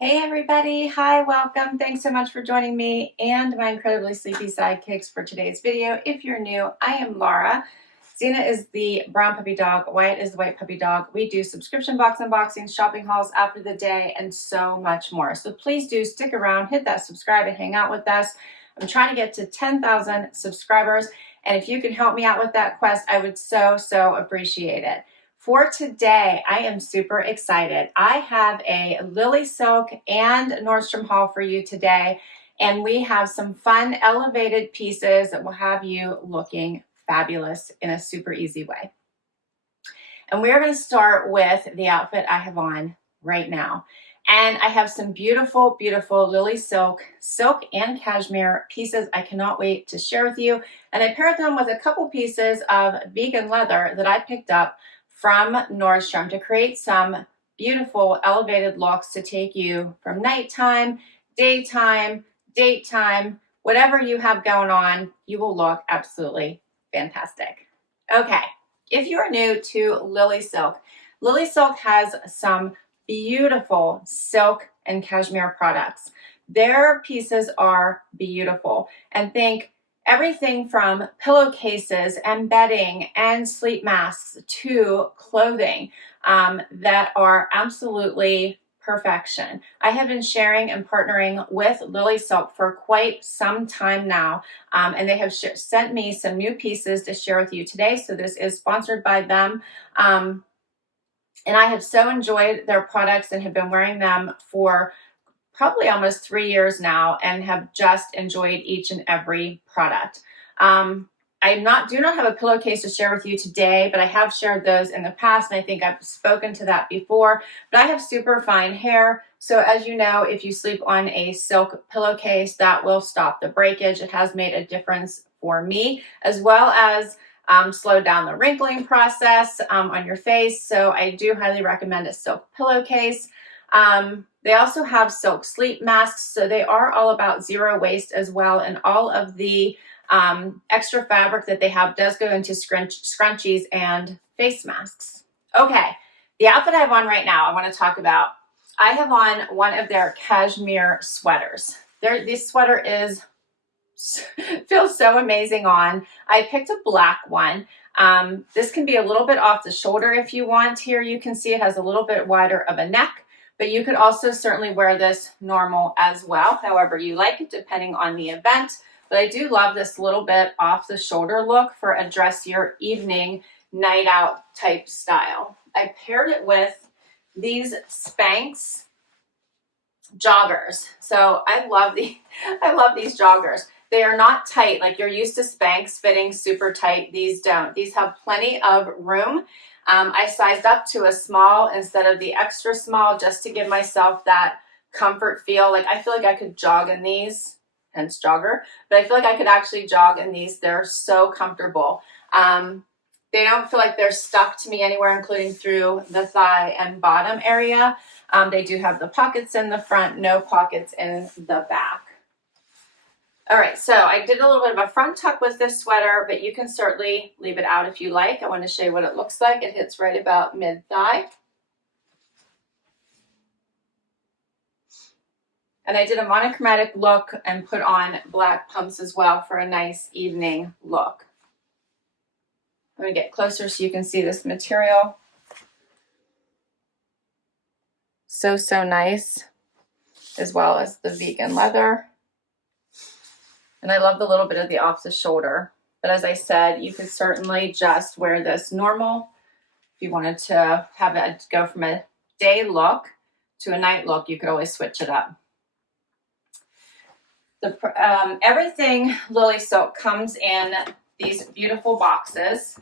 Hey everybody, hi, welcome. Thanks so much for joining me and my incredibly sleepy sidekicks for today's video. If you're new, I am Laura. Zena is the brown puppy dog, Wyatt is the white puppy dog. We do subscription box unboxings, shopping hauls after the day, and so much more. So please do stick around, hit that subscribe and hang out with us. I'm trying to get to 10,000 subscribers, and if you can help me out with that quest, I would so appreciate it. For today, I am super excited. I have a LilySilk and Nordstrom haul for you today, and we have some fun elevated pieces that will have you looking fabulous in a super easy way. And we're going to start with the outfit I have on right now. And I have some beautiful, beautiful LilySilk, silk and cashmere pieces I cannot wait to share with you. And I paired them with a couple pieces of vegan leather that I picked up from Nordstrom to create some beautiful elevated looks to take you from nighttime, daytime, date time, whatever you have going on, you will look absolutely fantastic. Okay, if you are new to LilySilk, LilySilk has some beautiful silk and cashmere products. Their pieces are beautiful, and think everything from pillowcases and bedding and sleep masks to clothing that are absolutely perfection. I have been sharing and partnering with LilySilk for quite some time now, and they have sent me some new pieces to share with you today. So this is sponsored by them. And I have so enjoyed their products and have been wearing them for probably almost 3 years now and have just enjoyed each and every product. I do not have a pillowcase to share with you today, but I have shared those in the past, and I think I've spoken to that before. But I have super fine hair, so as you know, if you sleep on a silk pillowcase, that will stop the breakage. It has made a difference for me, as well as slow down the wrinkling process on your face. So I do highly recommend a silk pillowcase. They also have silk sleep masks, so they are all about zero waste as well, and all of the extra fabric that they have does go into scrunchies and face masks. Okay, the outfit I have on right now I want to talk about. I have on one of their cashmere sweaters. This sweater feels so amazing on. I picked a black one. This can be a little bit off the shoulder if you want. Here you can see it has a little bit wider of a neck, but you could also certainly wear this normal as well, however you like it, depending on the event. But I do love this little bit off the shoulder look for a dressier evening, night out type style. I paired it with these Spanx joggers. So I love these joggers. They are not tight like you're used to Spanx fitting super tight. These don't. These have plenty of room. I sized up to a small instead of the extra small just to give myself that comfort feel. Like I feel like I could jog in these, hence jogger, but I feel like I could actually jog in these. They're so comfortable. They don't feel like they're stuck to me anywhere, including through the thigh and bottom area. They do have the pockets in the front, no pockets in the back. All right, so I did a little bit of a front tuck with this sweater, but you can certainly leave it out if you like. I want to show you what it looks like. It hits right about mid-thigh. And I did a monochromatic look and put on black pumps as well for a nice evening look. I'm going to get closer so you can see this material. So nice, as well as the vegan leather. And I love the little bit of the off the shoulder. But as I said, you could certainly just wear this normal. If you wanted to have it go from a day look to a night look, you could always switch it up. Everything LilySilk comes in these beautiful boxes.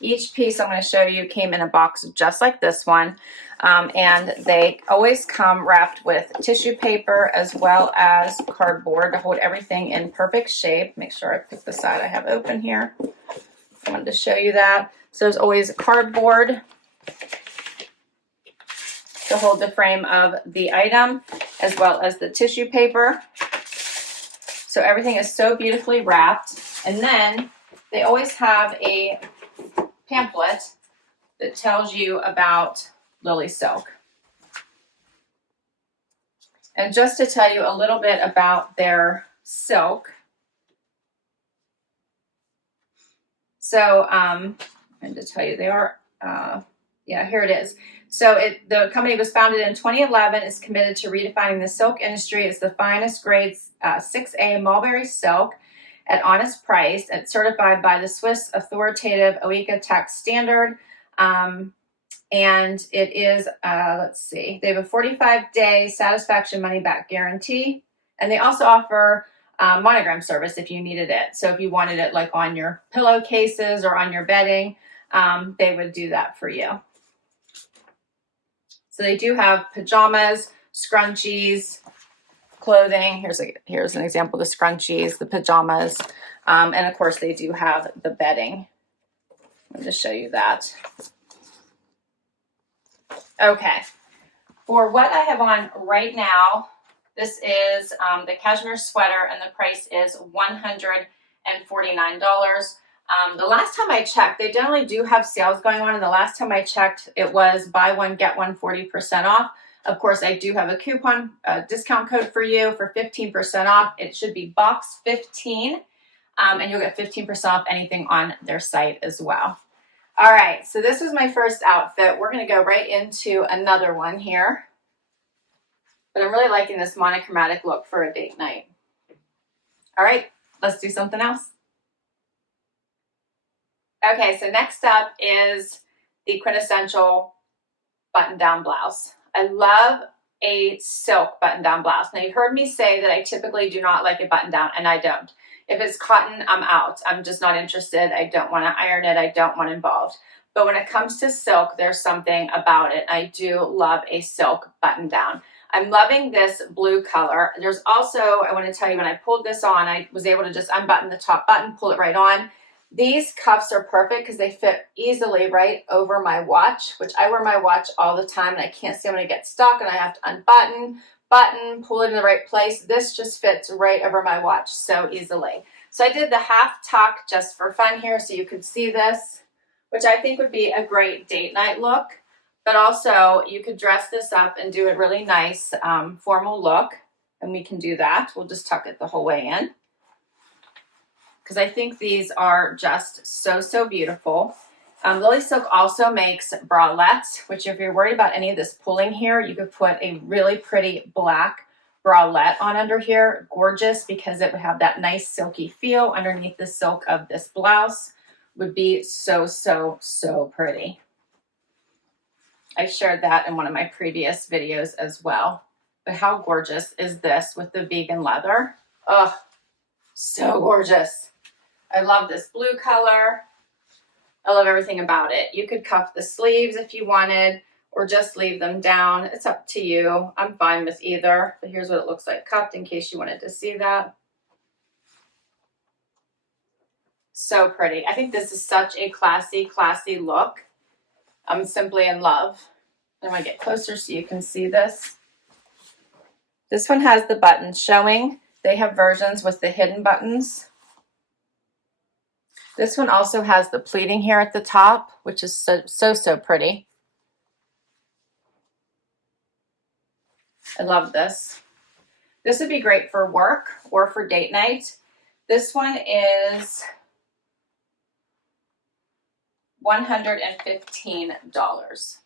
Each piece I'm going to show you came in a box just like this one, and they always come wrapped with tissue paper as well as cardboard to hold everything in perfect shape. Make sure I pick the side I have open here. I wanted to show you that. So there's always cardboard to hold the frame of the item as well as the tissue paper. So everything is so beautifully wrapped. And then they always have a pamphlet that tells you about Lily Silk. And just to tell you a little bit about their silk. So I'm going to tell you they are, yeah, here it is. So the company was founded in 2011. It's committed to redefining the silk industry. It's the finest grade 6A mulberry silk at honest price. It's certified by the Swiss authoritative OECA Tech standard. And it is, let's see, they have a 45-day satisfaction money-back guarantee. And they also offer monogram service if you needed it. So if you wanted it like on your pillowcases or on your bedding, they would do that for you. So they do have pajamas, scrunchies, clothing. Here's an example of the scrunchies, the pajamas, and of course they do have the bedding. Let me just show you that. Okay, for what I have on right now, this is the cashmere sweater, and the price is $149. The last time I checked, they generally do have sales going on, and the last time I checked, it was buy one, get one 40% off. Of course, I do have a coupon discount code for you for 15% off. It should be box 15, and you'll get 15% off anything on their site as well. All right, so this was my first outfit. We're going to go right into another one here. But I'm really liking this monochromatic look for a date night. All right, let's do something else. Okay, so next up is the quintessential button-down blouse. I love a silk button-down blouse. Now, you've heard me say that I typically do not like a button-down, and I don't. If it's cotton, I'm out. I'm just not interested. I don't want to iron it. I don't want involved. But when it comes to silk, there's something about it. I do love a silk button-down. I'm loving this blue color. There's also, I want to tell you, when I pulled this on, I was able to just unbutton the top button, pull it right on. These cuffs are perfect because they fit easily right over my watch, which I wear my watch all the time, and I can't see when I get stuck and I have to unbutton, button, pull it in the right place. This just fits right over my watch so easily. So I did the half tuck just for fun here so you could see this, which I think would be a great date night look. But also you could dress this up and do a really nice formal look, and we can do that. We'll just tuck it the whole way in, because I think these are just so, so beautiful. Lily Silk also makes bralettes, which if you're worried about any of this pulling here, you could put a really pretty black bralette on under here. Gorgeous, because it would have that nice silky feel underneath the silk of this blouse. Would be so, so, so pretty. I shared that in one of my previous videos as well. But how gorgeous is this with the vegan leather? Oh, so gorgeous. I love this blue color. I love everything about it. You could cuff the sleeves if you wanted, or just leave them down. It's up to you. I'm fine with either, but here's what it looks like cuffed in case you wanted to see that. So pretty. I think this is such a classy, classy look. I'm simply in love. I'm going to get closer so you can see this. This one has the buttons showing. They have versions with the hidden buttons. This one also has the pleating here at the top, which is so pretty. I love this. This would be great for work or for date night. This one is $115.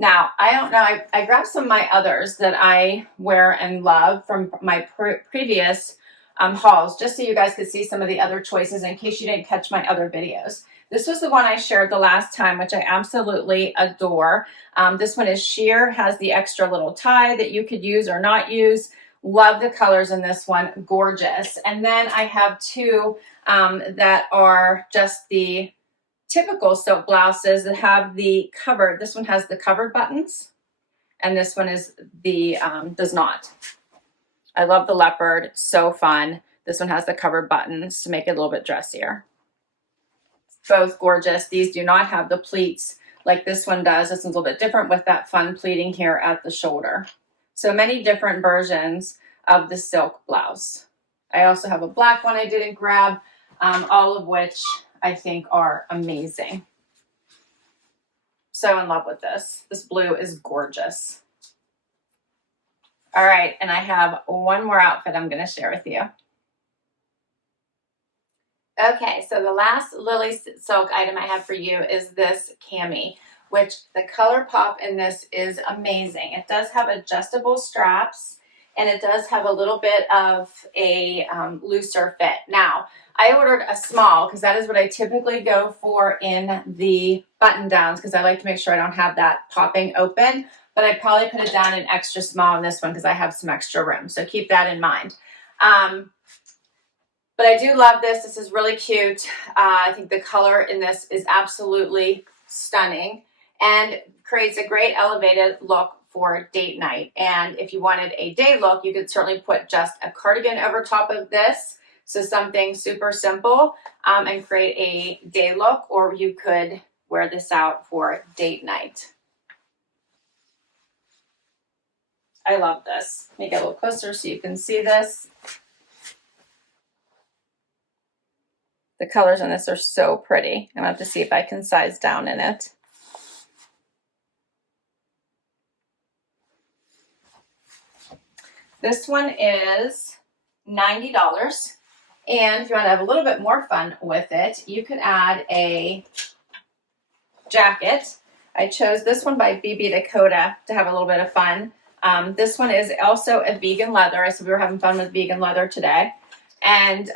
Now, I don't know, I grabbed some of my others that I wear and love from my previous hauls, just so you guys could see some of the other choices in case you didn't catch my other videos. This was the one I shared the last time, which I absolutely adore. This one is sheer, has the extra little tie that you could use or not use. Love the colors in this one, gorgeous. And then I have two that are just the typical silk blouses that have the covered. This one has the covered buttons, and this one is the does not. I love the leopard, it's so fun. This one has the covered buttons to make it a little bit dressier. Both gorgeous. These do not have the pleats like this one does. This one's a little bit different with that fun pleating here at the shoulder. So many different versions of the silk blouse. I also have a black one I didn't grab, all of which I think are amazing. So in love with this. This blue is gorgeous. All right, and I have one more outfit I'm going to share with you. Okay, so the last Lilly Silk item I have for you is this Cami, which the color pop in this is amazing. It does have adjustable straps, and it does have a little bit of a looser fit. Now, I ordered a small because that is what I typically go for in the button downs, because I like to make sure I don't have that popping open, but I'd probably put it down an extra small in this one because I have some extra room, so keep that in mind. But I do love this. This is really cute. I think the color in this is absolutely stunning and creates a great elevated look for date night. And if you wanted a day look, you could certainly put just a cardigan over top of this. So something super simple, and create a day look, or you could wear this out for date night. I love this. Let me get a little closer so you can see this. The colors on this are so pretty. I'm going to have to see if I can size down in it. This one is $90. And if you want to have a little bit more fun with it, you could add a jacket. I chose this one by BB Dakota to have a little bit of fun. This one is also a vegan leather. I said we were having fun with vegan leather today. And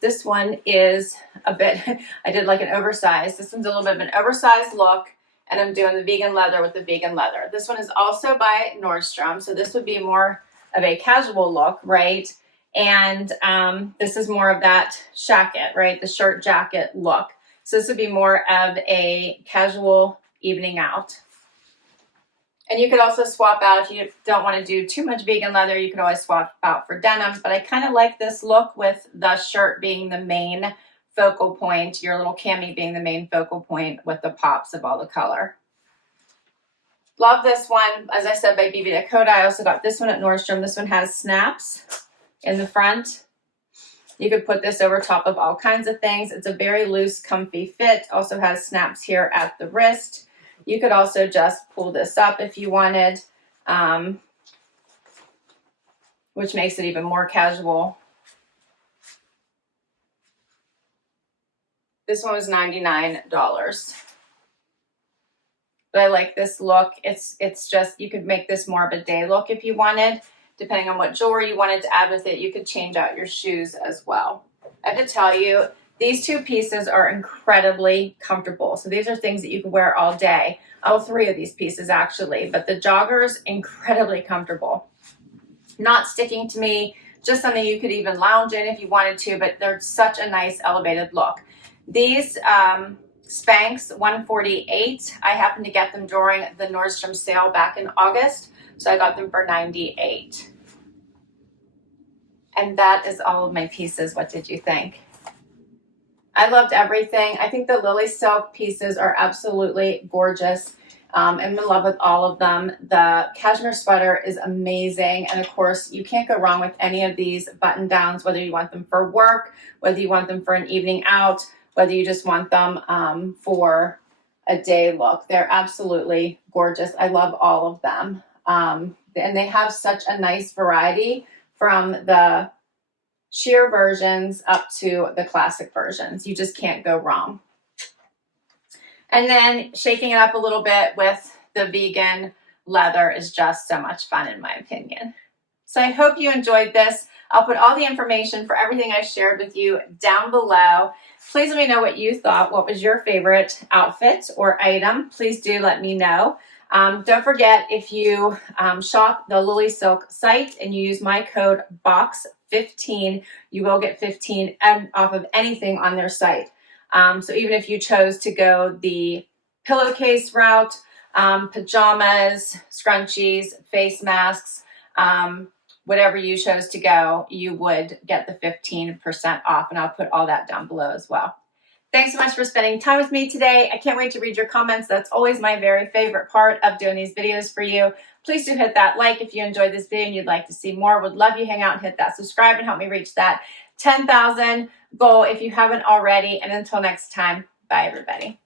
this one is a bit, I did like an oversized. This one's a little bit of an oversized look, and I'm doing the vegan leather with the vegan leather. This one is also by Nordstrom, so this would be more of a casual look, right? And this is more of that shacket, right? The shirt jacket look. So this would be more of a casual evening out. And you could also swap out, if you don't want to do too much vegan leather, you could always swap out for denim. But I kind of like this look with the shirt being the main focal point, your little cami being the main focal point with the pops of all the color. Love this one, as I said, by BB Dakota. I also got this one at Nordstrom. This one has snaps in the front. You could put this over top of all kinds of things. It's a very loose, comfy fit. Also has snaps here at the wrist. You could also just pull this up if you wanted, which makes it even more casual. This one was $99. But I like this look. It's just, you could make this more of a day look if you wanted. Depending on what jewelry you wanted to add with it, you could change out your shoes as well. I have to tell you, these two pieces are incredibly comfortable. So these are things that you can wear all day. All three of these pieces actually, but the joggers, incredibly comfortable. Not sticking to me, just something you could even lounge in if you wanted to, but they're such a nice elevated look. These Spanx 148, I happened to get them during the Nordstrom sale back in August, so I got them for $98. And that is all of my pieces. What did you think? I loved everything. I think the LilySilk pieces are absolutely gorgeous. I'm in love with all of them. The cashmere sweater is amazing. And of course, you can't go wrong with any of these button downs, whether you want them for work, whether you want them for an evening out, whether you just want them for a day look. They're absolutely gorgeous. I love all of them. And they have such a nice variety from the sheer versions up to the classic versions. You just can't go wrong. And then shaking it up a little bit with the vegan leather is just so much fun in my opinion. So I hope you enjoyed this. I'll put all the information for everything I shared with you down below. Please let me know what you thought. What was your favorite outfit or item? Please do let me know. Don't forget, if you shop the LilySilk site and you use my code BOX15, you will get 15 off of anything on their site. So even if you chose to go the pillowcase route, pajamas, scrunchies, face masks, whatever you chose to go, you would get the 15% off, and I'll put all that down below as well. Thanks so much for spending time with me today. I can't wait to read your comments. That's always my very favorite part of doing these videos for you. Please do hit that like if you enjoyed this video and you'd like to see more. Would love you hang out and hit that subscribe and help me reach that 10,000 goal if you haven't already. And until next time, bye everybody.